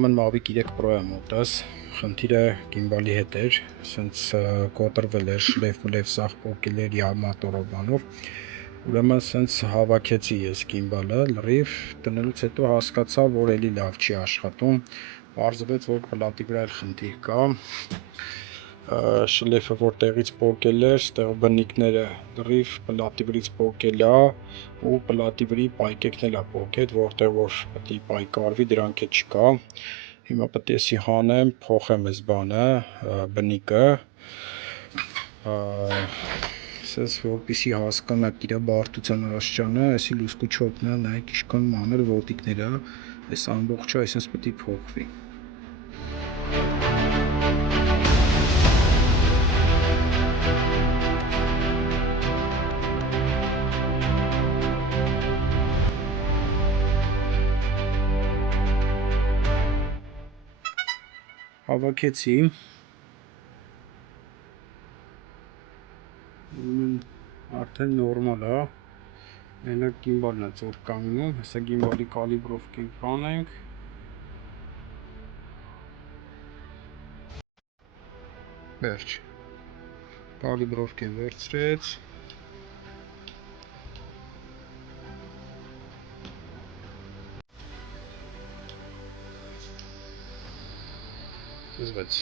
Ուրեմն Mavic 3 Pro-ը մոտս, խնդիրը գիմբալի հետ էր, սենց կոտրվել էր, շլեյվ սաղ պոկել էր յամատորոբանով, ուրեմն սենց հավաքեցի ես գիմբալը, լրիվ տնելուց հետո հասկացա, որ էլի լավ չի աշխատում, պարզվեց, որ պլատի վրա էլ խնդիր կա, շլեյֆը որ տեղից պոկել էր, ստեղ բնիկները լրիվ պլատի վրից պոկել է ու պլատի վրի պայկեկն էլ է պոկել, որտեղ որ պետք է պայկարվի, դրանք էլ չկա, հիմա պետք է էսի հանեմ, փոխեմ այս բանը, բնիկը, ասես որպեսի հասկանաք իրա բարդության աստիճանը, էսի լուսկու չոպն է, նայեք ինչքան մանր ոտիկներ է, այս ամբողջը այսպես պետք է փոխվի։ Հավաքեցի, արդեն նորմալ է, մենակ գիմբալն է ծոր կանգնում, հեսա գիմբալի կալիբրովկին կանենք, վերջ, կալիբրովկին վերցրեց, զզվեց,